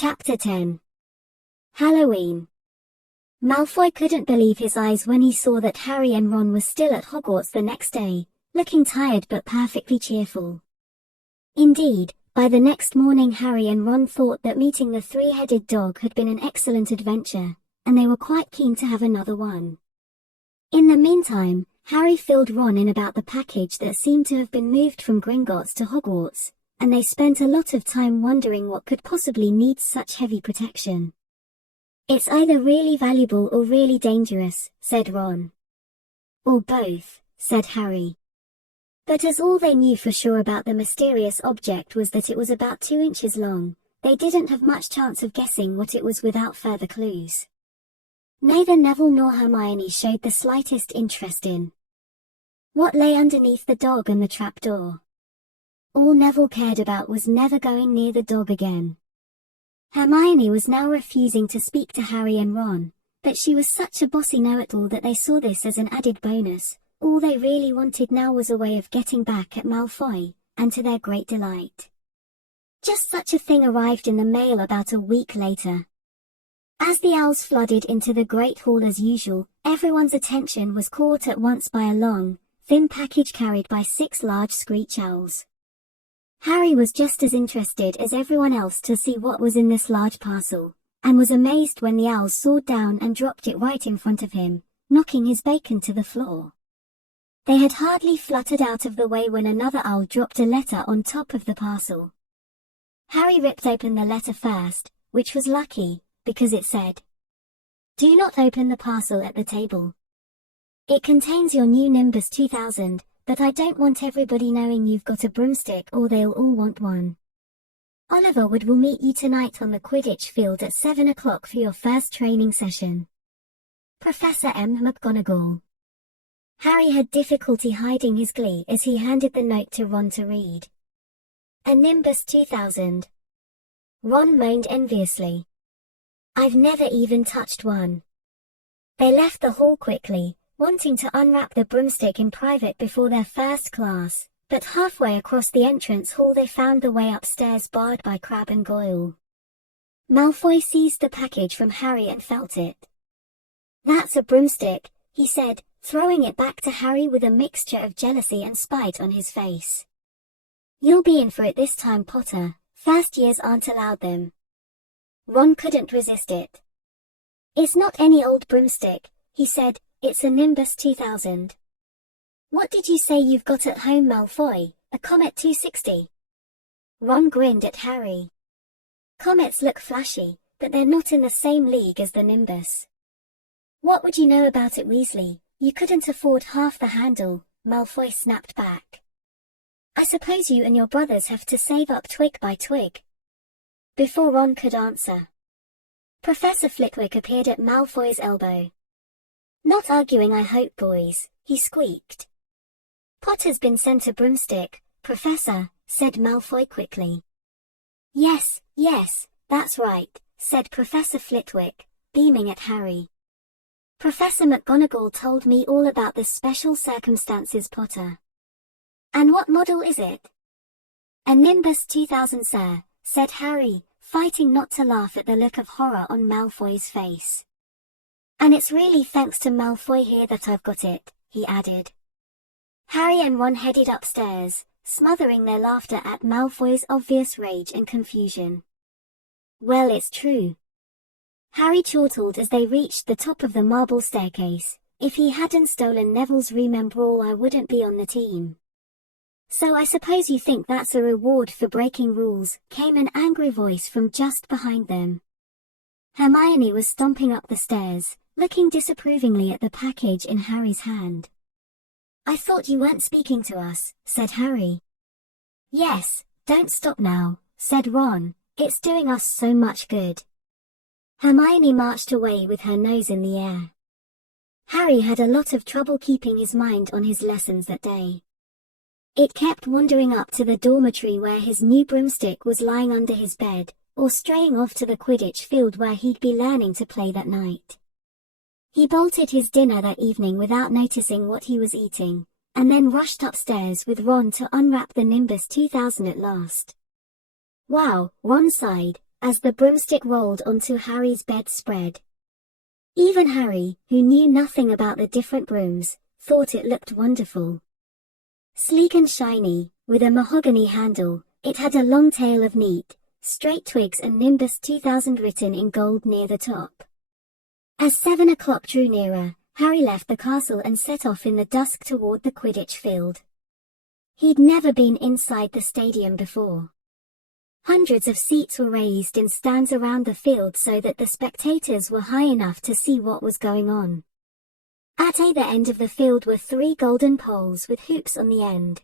Chapter 10. Halloween. Malfoy couldn't believe his eyes when he saw that Harry and Ron were still at Hogwarts the next day, looking tired but perfectly cheerful. Indeed, by the next morning Harry and Ron thought that meeting the three-headed dog had been an excellent adventure, and they were quite keen to have another one. In the meantime, Harry filled Ron in about the package that seemed to have been moved from Gringotts to Hogwarts, and they spent a lot of time wondering what could possibly need such heavy protection. "It's either really valuable or really dangerous," said Ron. "Or both," said Harry. But as all they knew for sure about the mysterious object was that it was about 2 inches long, they didn't have much chance of guessing what it was without further clues. Neither Neville nor Hermione showed the slightest interest in what lay underneath the dog and the trapdoor. All Neville cared about was never going near the dog again. Hermione was now refusing to speak to Harry and Ron, but she was such a bossy know-it-all that they saw this as an added bonus. All they really wanted now was a way of getting back at Malfoy, and to their great delight, just such a thing arrived in the mail about a week later. As the owls flooded into the Great Hall as usual, everyone's attention was caught at once by a long, thin package carried by 6 large screech owls. Harry was just as interested as everyone else to see what was in this large parcel, and was amazed when the owls soared down and dropped it right in front of him, knocking his bacon to the floor. They had hardly fluttered out of the way when another owl dropped a letter on top of the parcel. Harry ripped open the letter first, which was lucky, because it said, "Do not open the parcel at the table. It contains your new Nimbus 2000, but I don't want everybody knowing you've got a broomstick or they'll all want one. Oliver Wood will meet you tonight on the Quidditch field at 7 o'clock for your first training session. Professor M. McGonagall." Harry had difficulty hiding his glee as he handed the note to Ron to read. "A Nimbus 2000. Ron moaned enviously. "I've never even touched one." They left the hall quickly, wanting to unwrap the broomstick in private before their first class, but halfway across the entrance hall they found the way upstairs barred by Crabbe and Goyle. Malfoy seized the package from Harry and felt it. "That's a broomstick," he said, throwing it back to Harry with a mixture of jealousy and spite on his face. "You'll be in for it this time, Potter. First years aren't allowed them." Ron couldn't resist it. "It's not any old broomstick," he said, "it's a Nimbus 2000. "What did you say you've got at home, Malfoy? A Comet 260? Ron grinned at Harry. "Comets look flashy, but they're not in the same league as the Nimbus." "What would you know about it, Weasley? You couldn't afford half the handle," Malfoy snapped back. "I suppose you and your brothers have to save up twig by twig." Before Ron could answer, Professor Flitwick appeared at Malfoy's elbow. "Not arguing, I hope, boys," he squeaked. "Potter's been sent a broomstick, Professor," said Malfoy quickly. Yes, that's right," said Professor Flitwick, beaming at Harry. "Professor McGonagall told me all about the special circumstances, Potter." "And what model is it?" "A Nimbus 2000, sir," said Harry, fighting not to laugh at the look of horror on Malfoy's face. "And it's really thanks to Malfoy here that I've got it," he added. Harry and Ron headed upstairs, smothering their laughter at Malfoy's obvious rage and confusion. "Well, it's true," Harry chortled as they reached the top of the marble staircase. "If he hadn't stolen Neville's Remembrall, I wouldn't be on the team." "So I suppose you think that's a reward for breaking rules," came an angry voice from just behind them. Hermione was stomping up the stairs, looking disapprovingly at the package in Harry's hand. "I thought you weren't speaking to us," said Harry. "Yes, don't stop now," said Ron, "it's doing us so much good." Hermione marched away with her nose in the air. Harry had a lot of trouble keeping his mind on his lessons that day. It kept wandering up to the dormitory where his new broomstick was lying under his bed, or straying off to the Quidditch field where he'd be learning to play that night. He bolted his dinner that evening without noticing what he was eating, and then rushed upstairs with Ron to unwrap the Nimbus 2000 at last. "Wow," Ron sighed, as the broomstick rolled onto Harry's bedspread. Even Harry, who knew nothing about the different brooms, thought it looked wonderful. Sleek and shiny, with a mahogany handle, it had a long tail of neat, straight twigs and Nimbus 2000 written in gold near the top. As 7 o'clock drew nearer, Harry left the castle and set off in the dusk toward the Quidditch field. He'd never been inside the stadium before. Hundreds of seats were raised in stands around the field so that the spectators were high enough to see what was going on. At either end of the field were 3 golden poles with hoops on the end.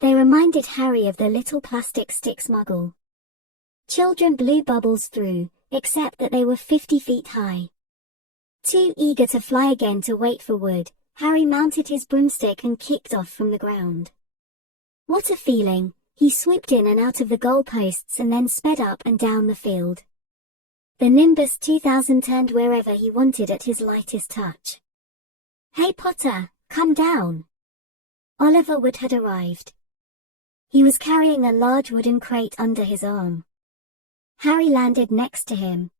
They reminded Harry of the little plastic sticks Muggle. Children blew bubbles through, except that they were 50 feet high. Too eager to fly again to wait for wood, Harry mounted his broomstick and kicked off from the ground. What a feeling! He swooped in and out of the goalposts and then sped up and down the field. The Nimbus 2000 turned wherever he wanted at his lightest touch. "Hey Potter, come down!" Oliver Wood had arrived. He was carrying a large wooden crate under his arm. Harry landed next to him.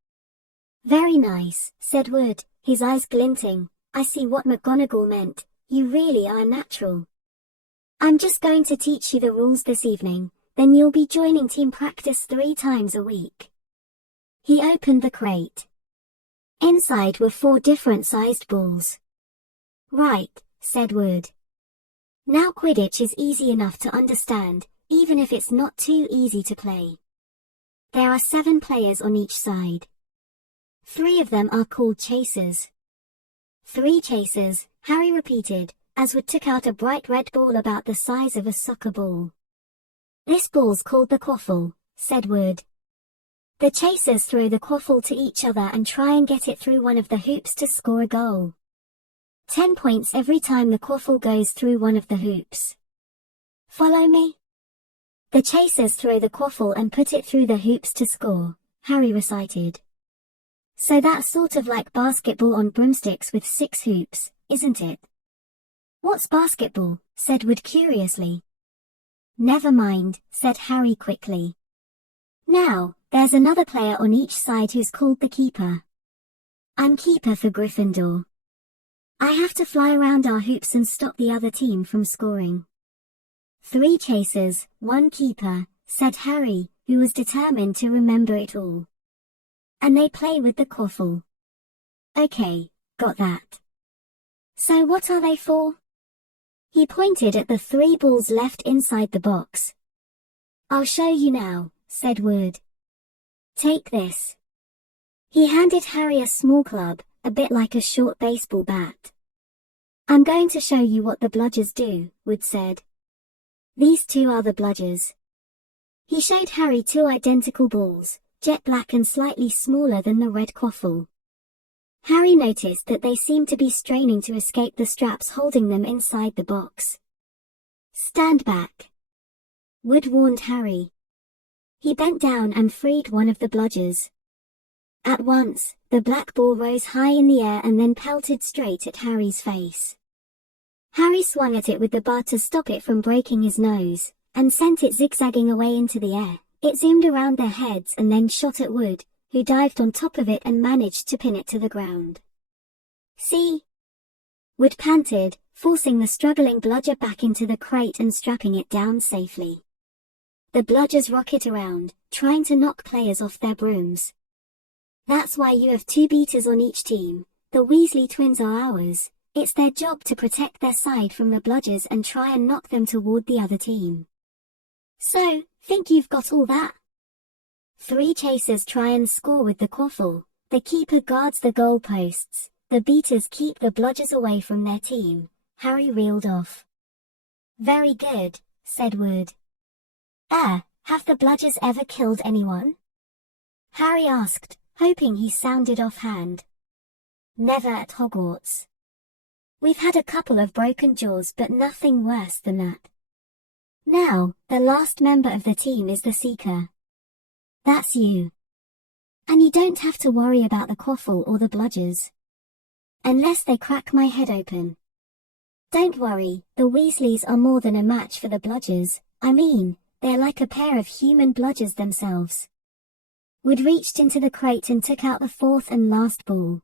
"Very nice," said Wood, his eyes glinting. "I see what McGonagall meant. You really are a natural. I'm just going to teach you the rules this evening, then you'll be joining team practice 3 times a week." He opened the crate. Inside were 4 different-sized balls. "Right," said Wood. "Now Quidditch is easy enough to understand, even if it's not too easy to play. There are 7 players on each side. 3 of them are called chasers." "3 chasers," Harry repeated, as Wood took out a bright red ball about the size of a soccer ball. "This ball's called the quaffle," said Wood. "The chasers throw the quaffle to each other and try and get it through one of the hoops to score a goal. 10 points every time the quaffle goes through one of the hoops. Follow me?" "The chasers throw the quaffle and put it through the hoops to score," Harry recited. "So that's sort of like basketball on broomsticks with 6 hoops, isn't it?" "What's basketball?" said Wood curiously. "Never mind," said Harry quickly. "Now, there's another player on each side who's called the keeper. I'm keeper for Gryffindor. I have to fly around our hoops and stop the other team from scoring." 3 chasers, 1 keeper, said Harry, who was determined to remember it all. "And they play with the quaffle." "Okay, got that. So what are they for?" He pointed at the 3 balls left inside the box. "I'll show you now," said Wood. "Take this." He handed Harry a small club, a bit like a short baseball bat. "I'm going to show you what the bludgers do," Wood said. "These 2 are the bludgers." He showed Harry 2 identical balls, jet black and slightly smaller than the red quaffle. Harry noticed that they seemed to be straining to escape the straps holding them inside the box. "Stand back," Wood warned Harry. He bent down and freed one of the bludgers. At once, the black ball rose high in the air and then pelted straight at Harry's face. Harry swung at it with the bar to stop it from breaking his nose, and sent it zigzagging away into the air. It zoomed around their heads and then shot at Wood, who dived on top of it and managed to pin it to the ground. "See?" Wood panted, forcing the struggling bludger back into the crate and strapping it down safely. The bludgers rocket around, trying to knock players off their brooms. "That's why you have 2 beaters on each team. The Weasley twins are ours. It's their job to protect their side from the bludgers and try and knock them toward the other team." "So, think you've got all that?" 3 chasers try and score with the quaffle. The keeper guards the goalposts. The beaters keep the bludgers away from their team. Harry reeled off. "Very good," said Wood. Have the bludgers ever killed anyone?" Harry asked, hoping he sounded offhand. "Never at Hogwarts. We've had a couple of broken jaws but nothing worse than that. Now, the last member of the team is the Seeker. That's you. And you don't have to worry about the quaffle or the bludgers. Unless they crack my head open. Don't worry, the Weasleys are more than a match for the bludgers. I mean, they're like a pair of human bludgers themselves." Wood reached into the crate and took out the fourth and last ball.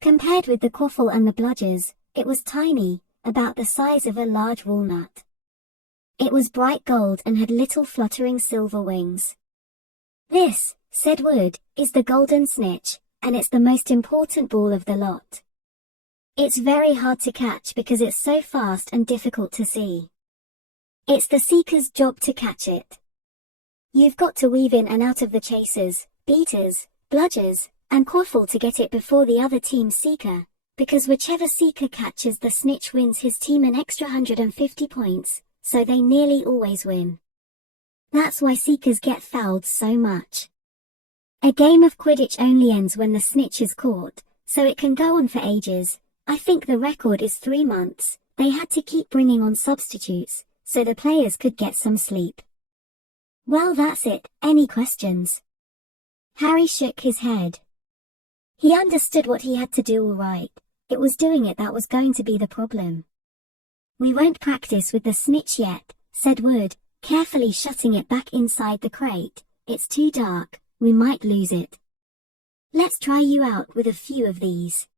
Compared with the quaffle and the bludgers, it was tiny, about the size of a large walnut. It was bright gold and had little fluttering silver wings. "This," said Wood, "is the golden snitch, and it's the most important ball of the lot. It's very hard to catch because it's so fast and difficult to see. It's the seeker's job to catch it. You've got to weave in and out of the chasers, beaters, bludgers, and quaffle to get it before the other team's seeker, because whichever seeker catches the snitch wins his team an extra 150 points, so they nearly always win. That's why seekers get fouled so much. A game of Quidditch only ends when the snitch is caught, so it can go on for ages. I think the record is 3 months. They had to keep bringing on substitutes, so the players could get some sleep." "Well, that's it. Any questions?" Harry shook his head. He understood what he had to do all right. It was doing it that was going to be the problem. "We won't practice with the snitch yet," said Wood, carefully shutting it back inside the crate. "It's too dark. We might lose it. Let's try you out with a few of these."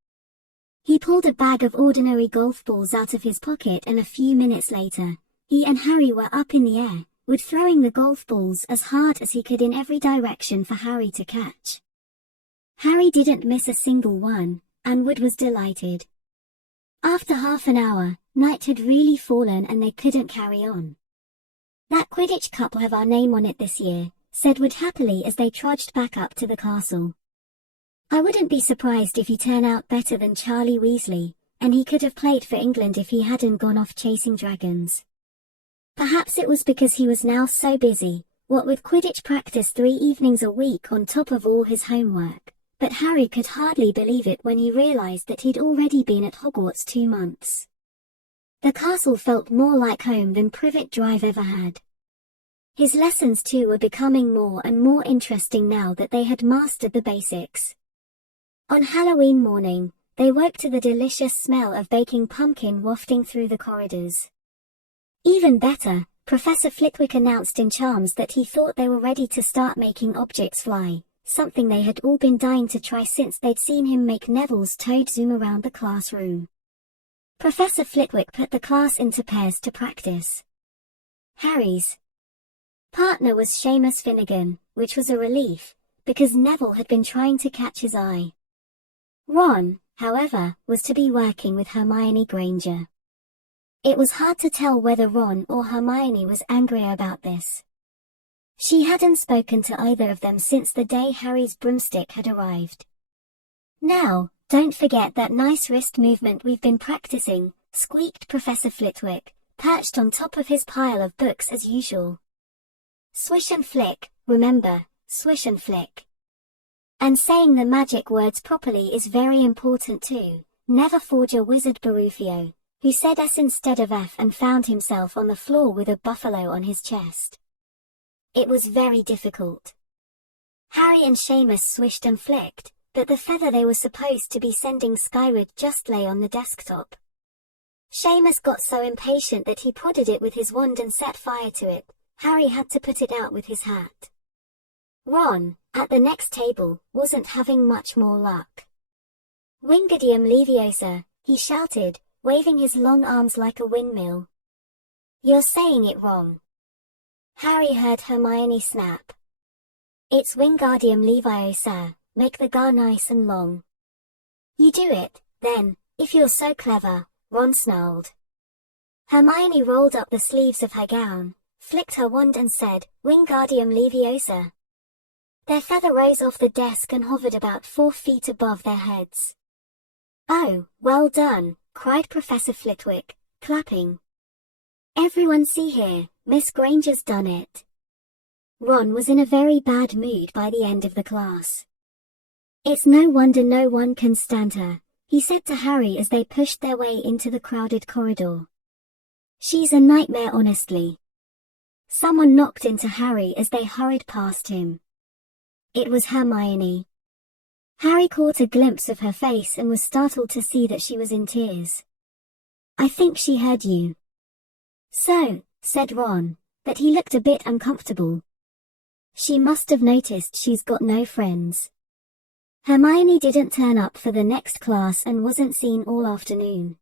He pulled a bag of ordinary golf balls out of his pocket, and a few minutes later, he and Harry were up in the air, Wood throwing the golf balls as hard as he could in every direction for Harry to catch. Harry didn't miss a single one, and Wood was delighted. After half an hour, night had really fallen and they couldn't carry on. "That Quidditch Cup will have our name on it this year," said Wood happily as they trudged back up to the castle. "I wouldn't be surprised if he turned out better than Charlie Weasley, and he could have played for England if he hadn't gone off chasing dragons." Perhaps it was because he was now so busy, what with Quidditch practice 3 evenings a week on top of all his homework, but Harry could hardly believe it when he realized that he'd already been at Hogwarts 2 months. The castle felt more like home than Privet Drive ever had. His lessons too were becoming more and more interesting now that they had mastered the basics. On Halloween morning, they woke to the delicious smell of baking pumpkin wafting through the corridors. Even better, Professor Flitwick announced in charms that he thought they were ready to start making objects fly, something they had all been dying to try since they'd seen him make Neville's toad zoom around the classroom. Professor Flitwick put the class into pairs to practice. Harry's partner was Seamus Finnegan, which was a relief, because Neville had been trying to catch his eye. Ron, however, was to be working with Hermione Granger. It was hard to tell whether Ron or Hermione was angry about this. She hadn't spoken to either of them since the day Harry's broomstick had arrived. "Now, don't forget that nice wrist movement we've been practicing," squeaked Professor Flitwick, perched on top of his pile of books as usual. "Swish and flick, remember, swish and flick. And saying the magic words properly is very important too. Never forge a wizard Barufio, who said S instead of F and found himself on the floor with a buffalo on his chest." It was very difficult. Harry and Seamus swished and flicked, but the feather they were supposed to be sending skyward just lay on the desktop. Seamus got so impatient that he prodded it with his wand and set fire to it. Harry had to put it out with his hat. Ron, at the next table, wasn't having much more luck. "Wingardium Leviosa," he shouted, waving his long arms like a windmill. "You're saying it wrong." Harry heard Hermione snap. "It's Wingardium Leviosa, make the gar nice and long." "You do it, then, if you're so clever," Ron snarled. Hermione rolled up the sleeves of her gown, flicked her wand and said, "Wingardium Leviosa." Their feather rose off the desk and hovered about 4 feet above their heads. "Oh, well done," cried Professor Flitwick, clapping. "Everyone see here, Miss Granger's done it." Ron was in a very bad mood by the end of the class. "It's no wonder no one can stand her," he said to Harry as they pushed their way into the crowded corridor. "She's a nightmare honestly." Someone knocked into Harry as they hurried past him. It was Hermione. Harry caught a glimpse of her face and was startled to see that she was in tears. "I think she heard you." "So," said Ron, but he looked a bit uncomfortable. She must have noticed she's got no friends. Hermione didn't turn up for the next class and wasn't seen all afternoon.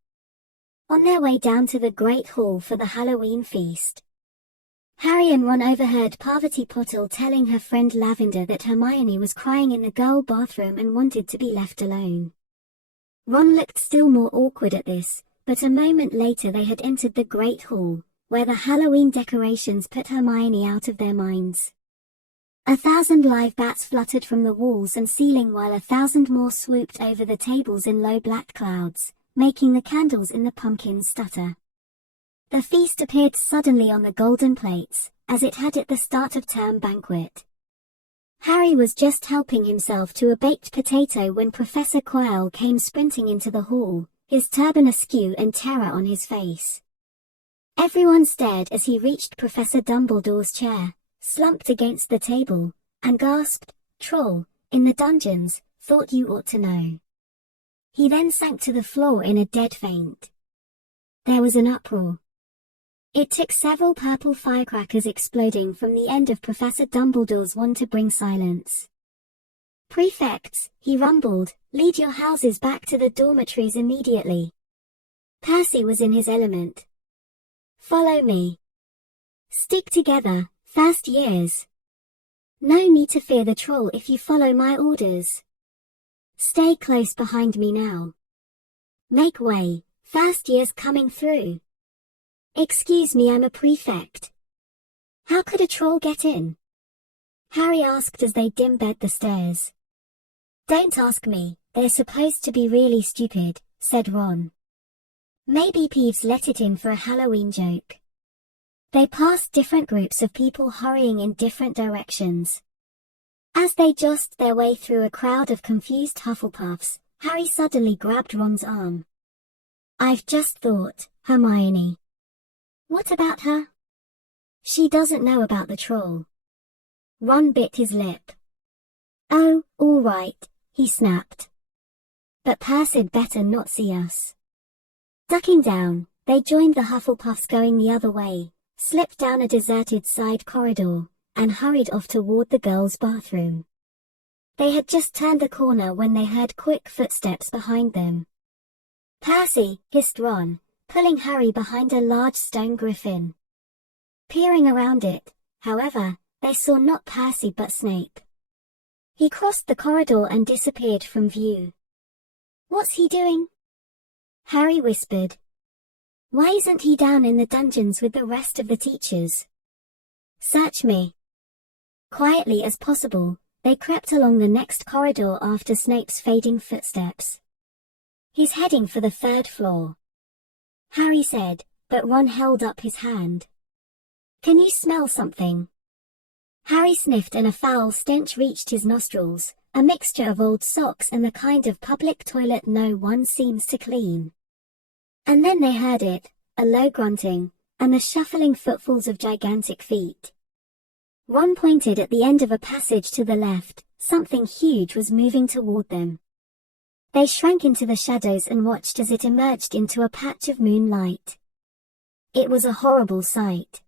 On their way down to the Great Hall for the Halloween feast, Harry and Ron overheard Parvati Patil telling her friend Lavender that Hermione was crying in the girl bathroom and wanted to be left alone. Ron looked still more awkward at this, but a moment later they had entered the Great Hall, where the Halloween decorations put Hermione out of their minds. 1,000 live bats fluttered from the walls and ceiling while 1,000 more swooped over the tables in low black clouds, making the candles in the pumpkins stutter. The feast appeared suddenly on the golden plates, as it had at the start of term banquet. Harry was just helping himself to a baked potato when Professor Quirrell came sprinting into the hall, his turban askew and terror on his face. Everyone stared as he reached Professor Dumbledore's chair, slumped against the table, and gasped, "Troll, in the dungeons, thought you ought to know." He then sank to the floor in a dead faint. There was an uproar. It took several purple firecrackers exploding from the end of Professor Dumbledore's wand to bring silence. "Prefects," he rumbled, "lead your houses back to the dormitories immediately." Percy was in his element. "Follow me. Stick together, first years. No need to fear the troll if you follow my orders. Stay close behind me now. Make way, first years coming through." "Excuse me, I'm a prefect. How could a troll get in?" Harry asked as they dim-bed the stairs. "Don't ask me, they're supposed to be really stupid," said Ron. "Maybe Peeves let it in for a Halloween joke." They passed different groups of people hurrying in different directions. As they jostled their way through a crowd of confused Hufflepuffs, Harry suddenly grabbed Ron's arm. "I've just thought, Hermione." "What about her?" "She doesn't know about the troll." Ron bit his lip. "Oh, all right," he snapped. "But Percy'd better not see us." Ducking down, they joined the Hufflepuffs going the other way, slipped down a deserted side corridor, and hurried off toward the girls' bathroom. They had just turned the corner when they heard quick footsteps behind them. "Percy!" hissed Ron, pulling Harry behind a large stone griffin. Peering around it, however, they saw not Percy but Snape. He crossed the corridor and disappeared from view. "What's he doing?" Harry whispered. "Why isn't he down in the dungeons with the rest of the teachers?" "Search me." Quietly as possible, they crept along the next corridor after Snape's fading footsteps. "He's heading for the 3rd floor," Harry said, but Ron held up his hand. "Can you smell something?" Harry sniffed and a foul stench reached his nostrils, a mixture of old socks and the kind of public toilet no one seems to clean. And then they heard it, a low grunting, and the shuffling footfalls of gigantic feet. Ron pointed at the end of a passage to the left. Something huge was moving toward them. They shrank into the shadows and watched as it emerged into a patch of moonlight. It was a horrible sight.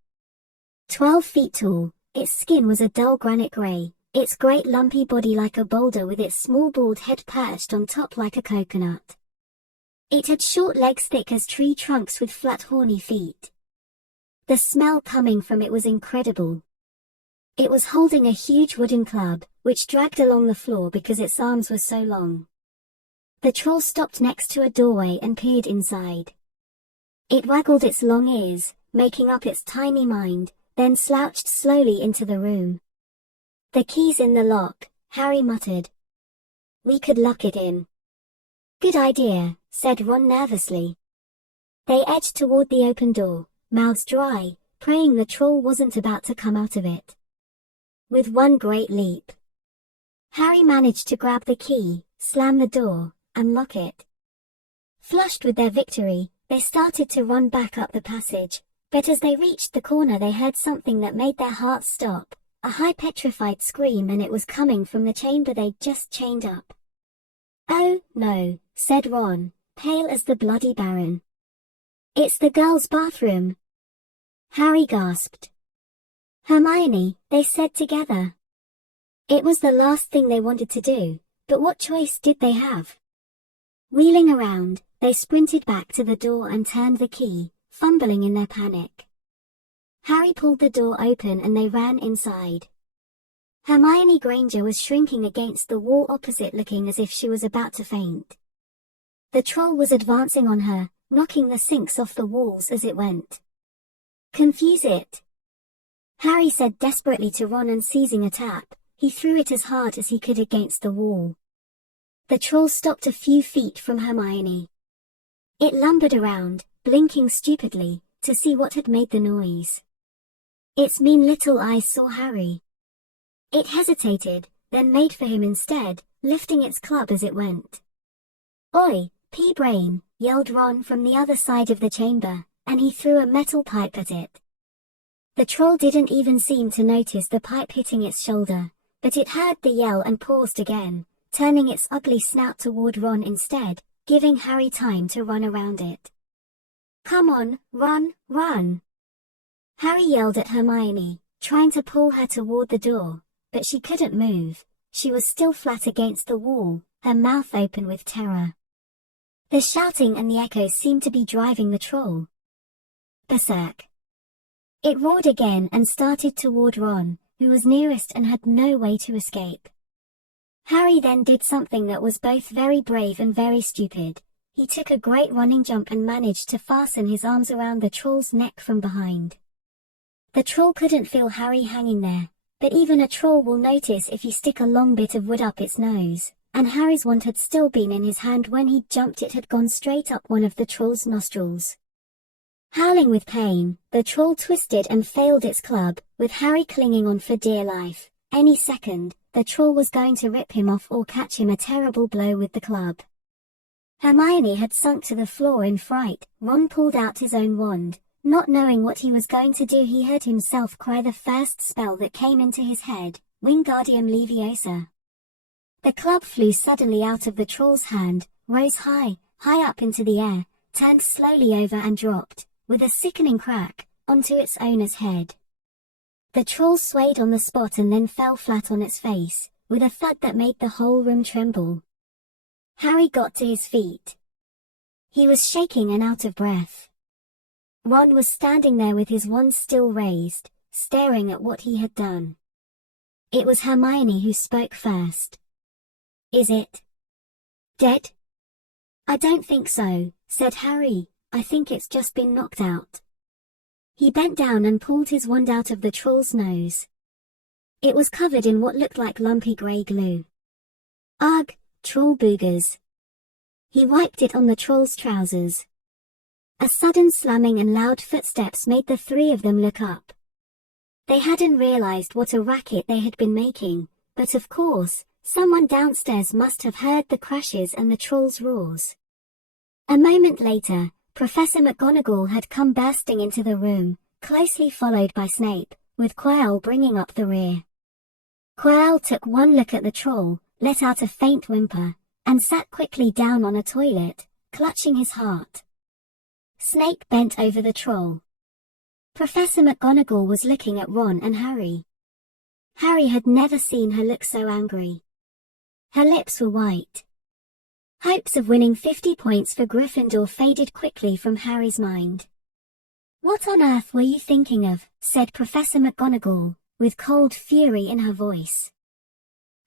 12 feet tall, its skin was a dull granite gray, its great lumpy body like a boulder with its small bald head perched on top like a coconut. It had short legs thick as tree trunks with flat horny feet. The smell coming from it was incredible. It was holding a huge wooden club, which dragged along the floor because its arms were so long. The troll stopped next to a doorway and peered inside. It waggled its long ears, making up its tiny mind, then slouched slowly into the room. "The key's in the lock," Harry muttered. "We could lock it in." "Good idea," said Ron nervously. They edged toward the open door, mouths dry, praying the troll wasn't about to come out of it. With one great leap, Harry managed to grab the key, slam the door, and lock it. Flushed with their victory, they started to run back up the passage, but as they reached the corner they heard something that made their hearts stop, a high petrified scream, and it was coming from the chamber they'd just chained up. "Oh, no," said Ron, pale as the bloody Baron. "It's the girls' bathroom." Harry gasped. "Hermione," they said together. It was the last thing they wanted to do, but what choice did they have? Wheeling around, they sprinted back to the door and turned the key, fumbling in their panic. Harry pulled the door open and they ran inside. Hermione Granger was shrinking against the wall opposite, looking as if she was about to faint. The troll was advancing on her, knocking the sinks off the walls as it went. "Confuse it," Harry said desperately to Ron, and seizing a tap, he threw it as hard as he could against the wall. The troll stopped a few feet from Hermione. It lumbered around, blinking stupidly, to see what had made the noise. Its mean little eyes saw Harry. It hesitated, then made for him instead, lifting its club as it went. "Oi, pea-brain," yelled Ron from the other side of the chamber, and he threw a metal pipe at it. The troll didn't even seem to notice the pipe hitting its shoulder, but it heard the yell and paused again, turning its ugly snout toward Ron instead, giving Harry time to run around it. "Come on, run, run!" Harry yelled at Hermione, trying to pull her toward the door, but she couldn't move. She was still flat against the wall, her mouth open with terror. The shouting and the echoes seemed to be driving the troll berserk. It roared again and started toward Ron, who was nearest and had no way to escape. Harry then did something that was both very brave and very stupid. He took a great running jump and managed to fasten his arms around the troll's neck from behind. The troll couldn't feel Harry hanging there, but even a troll will notice if you stick a long bit of wood up its nose, and Harry's wand had still been in his hand when he jumped. It had gone straight up one of the troll's nostrils. Howling with pain, the troll twisted and failed its club, with Harry clinging on for dear life. Any second, the troll was going to rip him off or catch him a terrible blow with the club. Hermione had sunk to the floor in fright. Ron pulled out his own wand. Not knowing what he was going to do, he heard himself cry the first spell that came into his head, Wingardium Leviosa. The club flew suddenly out of the troll's hand, rose high, high up into the air, turned slowly over and dropped, with a sickening crack, onto its owner's head. The troll swayed on the spot and then fell flat on its face, with a thud that made the whole room tremble. Harry got to his feet. He was shaking and out of breath. Ron was standing there with his wand still raised, staring at what he had done. It was Hermione who spoke first. "Is it dead?" "I don't think so," said Harry. "I think it's just been knocked out." He bent down and pulled his wand out of the troll's nose. It was covered in what looked like lumpy grey glue. "Ugh, troll boogers." He wiped it on the troll's trousers. A sudden slamming and loud footsteps made the three of them look up. They hadn't realized what a racket they had been making, but of course, someone downstairs must have heard the crashes and the troll's roars. A moment later, Professor McGonagall had come bursting into the room, closely followed by Snape, with Quirrell bringing up the rear. Quirrell took one look at the troll, let out a faint whimper, and sat quickly down on a toilet, clutching his heart. Snape bent over the troll. Professor McGonagall was looking at Ron and Harry. Harry had never seen her look so angry. Her lips were white. Hopes of winning 50 points for Gryffindor faded quickly from Harry's mind. "What on earth were you thinking of?" said Professor McGonagall, with cold fury in her voice.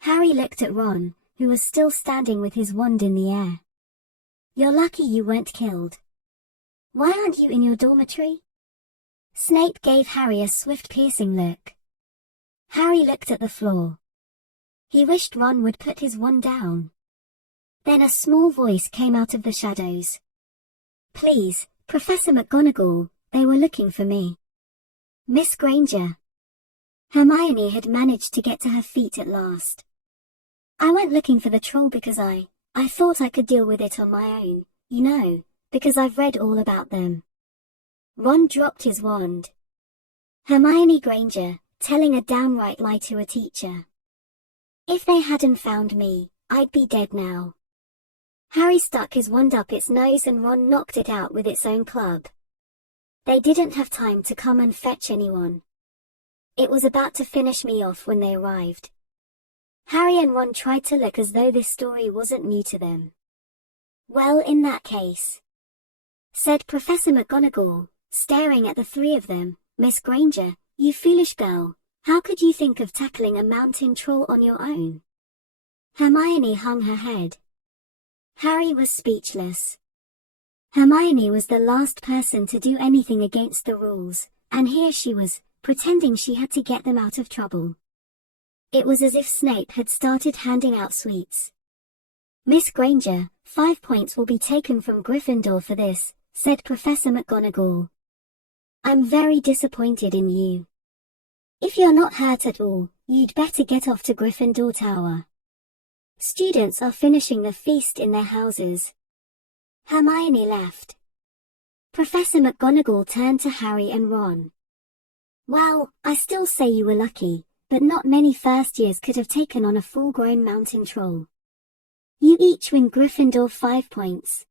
Harry looked at Ron, who was still standing with his wand in the air. "You're lucky you weren't killed. Why aren't you in your dormitory?" Snape gave Harry a swift, piercing look. Harry looked at the floor. He wished Ron would put his wand down. Then a small voice came out of the shadows. "Please, Professor McGonagall, they were looking for me." "Miss Granger." Hermione had managed to get to her feet at last. "I went looking for the troll because I thought I could deal with it on my own, you know, because I've read all about them." Ron dropped his wand. Hermione Granger, telling a downright lie to a teacher. "If they hadn't found me, I'd be dead now." Harry stuck his wand up its nose and Ron knocked it out with its own club. They didn't have time to come and fetch anyone. It was about to finish me off when they arrived. Harry and Ron tried to look as though this story wasn't new to them. "Well, in that case," said Professor McGonagall, staring at the three of them, "Miss Granger, you foolish girl, how could you think of tackling a mountain troll on your own?" Hermione hung her head. Harry was speechless. Hermione was the last person to do anything against the rules, and here she was, pretending she had to get them out of trouble. It was as if Snape had started handing out sweets. "Miss Granger, 5 points will be taken from Gryffindor for this," said Professor McGonagall. "I'm very disappointed in you. If you're not hurt at all, you'd better get off to Gryffindor Tower. Students are finishing the feast in their houses." Hermione left. Professor McGonagall turned to Harry and Ron. "Well, I still say you were lucky, but not many first years could have taken on a full-grown mountain troll. You each win Gryffindor 5 points.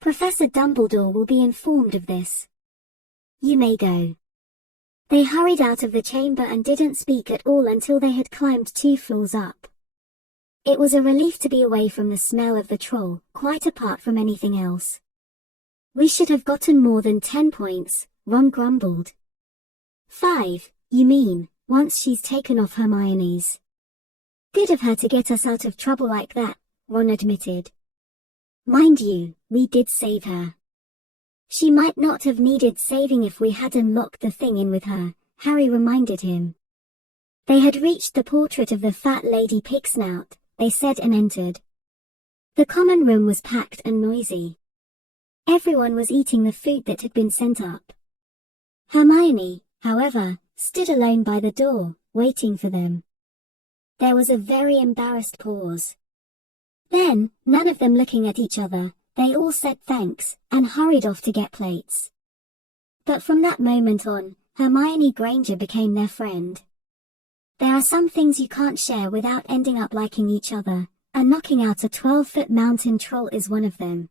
Professor Dumbledore will be informed of this. You may go." They hurried out of the chamber and didn't speak at all until they had climbed 2 floors up. It was a relief to be away from the smell of the troll, quite apart from anything else. "We should have gotten more than 10 points, Ron grumbled. 5, you mean, once she's taken off Hermione's. Good of her to get us out of trouble like that, Ron admitted. Mind you, we did save her. She might not have needed saving if we hadn't locked the thing in with her, Harry reminded him. They had reached the portrait of the fat lady Pigsnout, they said, and entered. The common room was packed and noisy. Everyone was eating the food that had been sent up. Hermione, however, stood alone by the door, waiting for them. There was a very embarrassed pause. Then, none of them looking at each other, they all said thanks, and hurried off to get plates. But from that moment on, Hermione Granger became their friend. There are some things you can't share without ending up liking each other, and knocking out a 12-foot mountain troll is one of them.